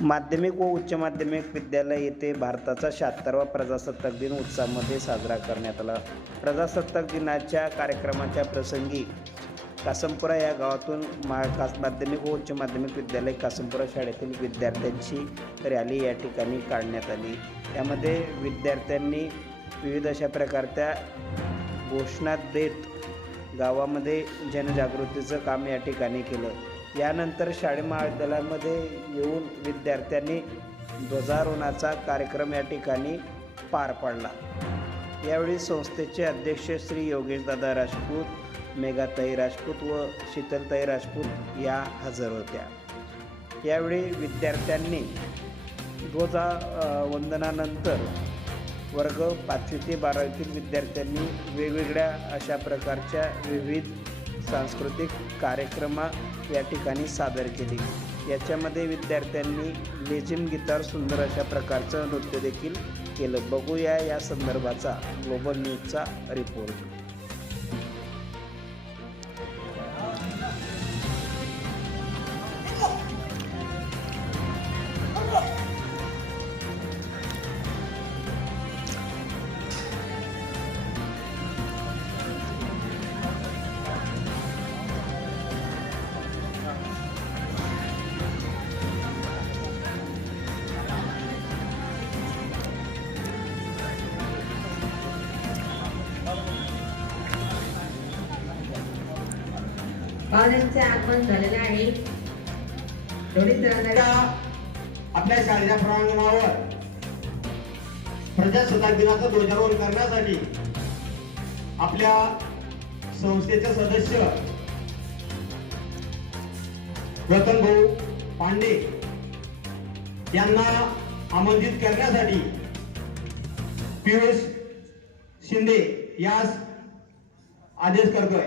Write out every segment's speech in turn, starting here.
माध्यमिक व उच्च माध्यमिक विद्यालय येथे भारताचा शहात्तरवा प्रजासत्ताक दिन उत्साहामध्ये साजरा करण्यात आला. प्रजासत्ताक दिनाच्या कार्यक्रमाच्या प्रसंगी कासमपुरा या गावातून मा कास माध्यमिक व उच्च माध्यमिक विद्यालय कासमपुरा शाळेतील विद्यार्थ्यांची रॅली या ठिकाणी काढण्यात आली. यामध्ये विद्यार्थ्यांनी विविध अशा प्रकारच्या घोषणा देत गावामध्ये जनजागृतीचं काम या ठिकाणी केलं. यानंतर शाळे महाविद्यालयामध्ये येऊन विद्यार्थ्यांनी ध्वजारोहणाचा कार्यक्रम या ठिकाणी पार पाडला. यावेळी संस्थेचे अध्यक्ष श्री योगेशदादा राजपूत मेघाताई राजपूत व शीतलताई राजपूत या हजर होत्या. यावेळी विद्यार्थ्यांनी ध्वजा वंदनानंतर वर्ग पाचवी ते बारावीतील विद्यार्थ्यांनी वेगवेगळ्या अशा प्रकारच्या विविध सांस्कृतिक कार्यक्रमा या ठिकाणी सादर केली. याच्यामध्ये विद्यार्थ्यांनी लेझिम गिटार सुंदर अशा प्रकारचं नृत्य देखील केलं. बघूया या संदर्भाचा ग्लोबल न्यूजचा रिपोर्ट. बाळांचे आगमन झालेले आहे. आपल्या शाळेच्या प्रांगणावर प्रजासत्ताक दिनाचं ध्वजारोहण करण्यासाठी आपल्या संस्थेचे सदस्य रतन भाऊ पांडे यांना आमंत्रित करण्यासाठी पियुष शिंदे यास आदेश करतोय.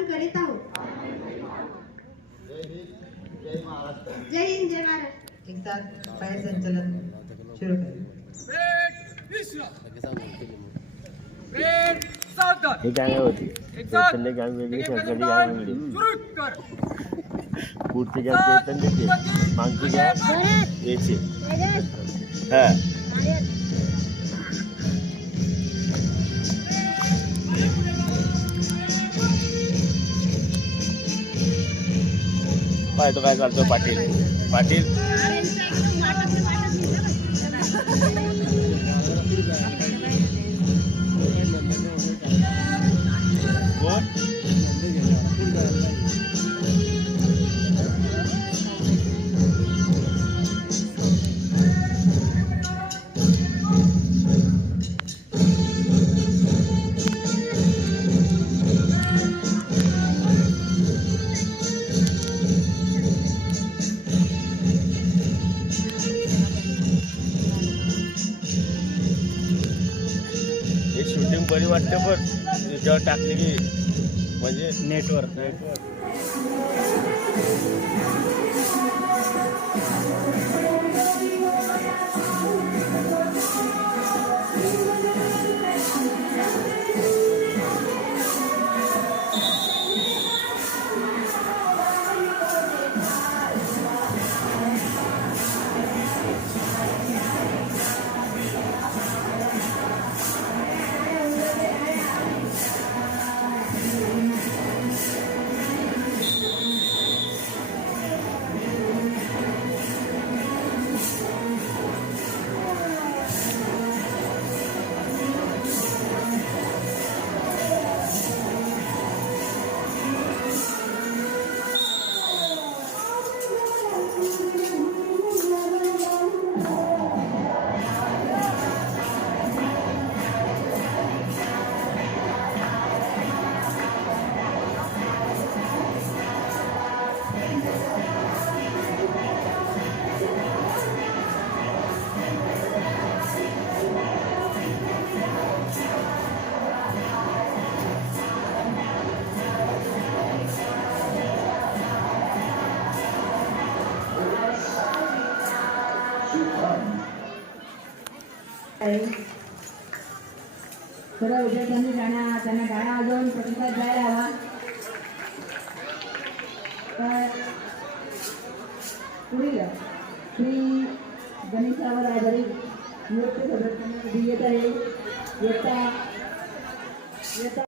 अर्पण करीत आहोत. जय हिंद जय महाराष्ट्र. एक साथ फायर संचलन सुरू ही गाणं होती. एक साथ चैतन्य गाण वेगळी एक सरकारी मिनिट गाण वेगळी. सुरू कर. पुढची गाण चैतन्यचे मागची गाण याची हा काय तो काय करतो पाटील. पाटील शूटिंग बरी वाटते टाकली की म्हणजे नेटवर्क नेटवर्क सर्व विद्यार्थ्यांनी गाण्या त्यांना गाणं वाजवून प्रतिसाद द्यायला हवा. तर पुढील श्री गणेशावर आधारित नृत्य प्रदर्शन येत आहे येता येता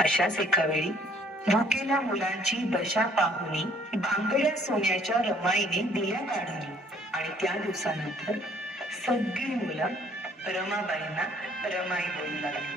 अशाच एका वेळी भुकेल्या मुलांची दशा पाहुनी भांगड्या सोन्याच्या रमाईने दिया काढली. आणि त्या दिवसानंतर सगळी मुलं रमाबाईंना रमाई बोलू लागली.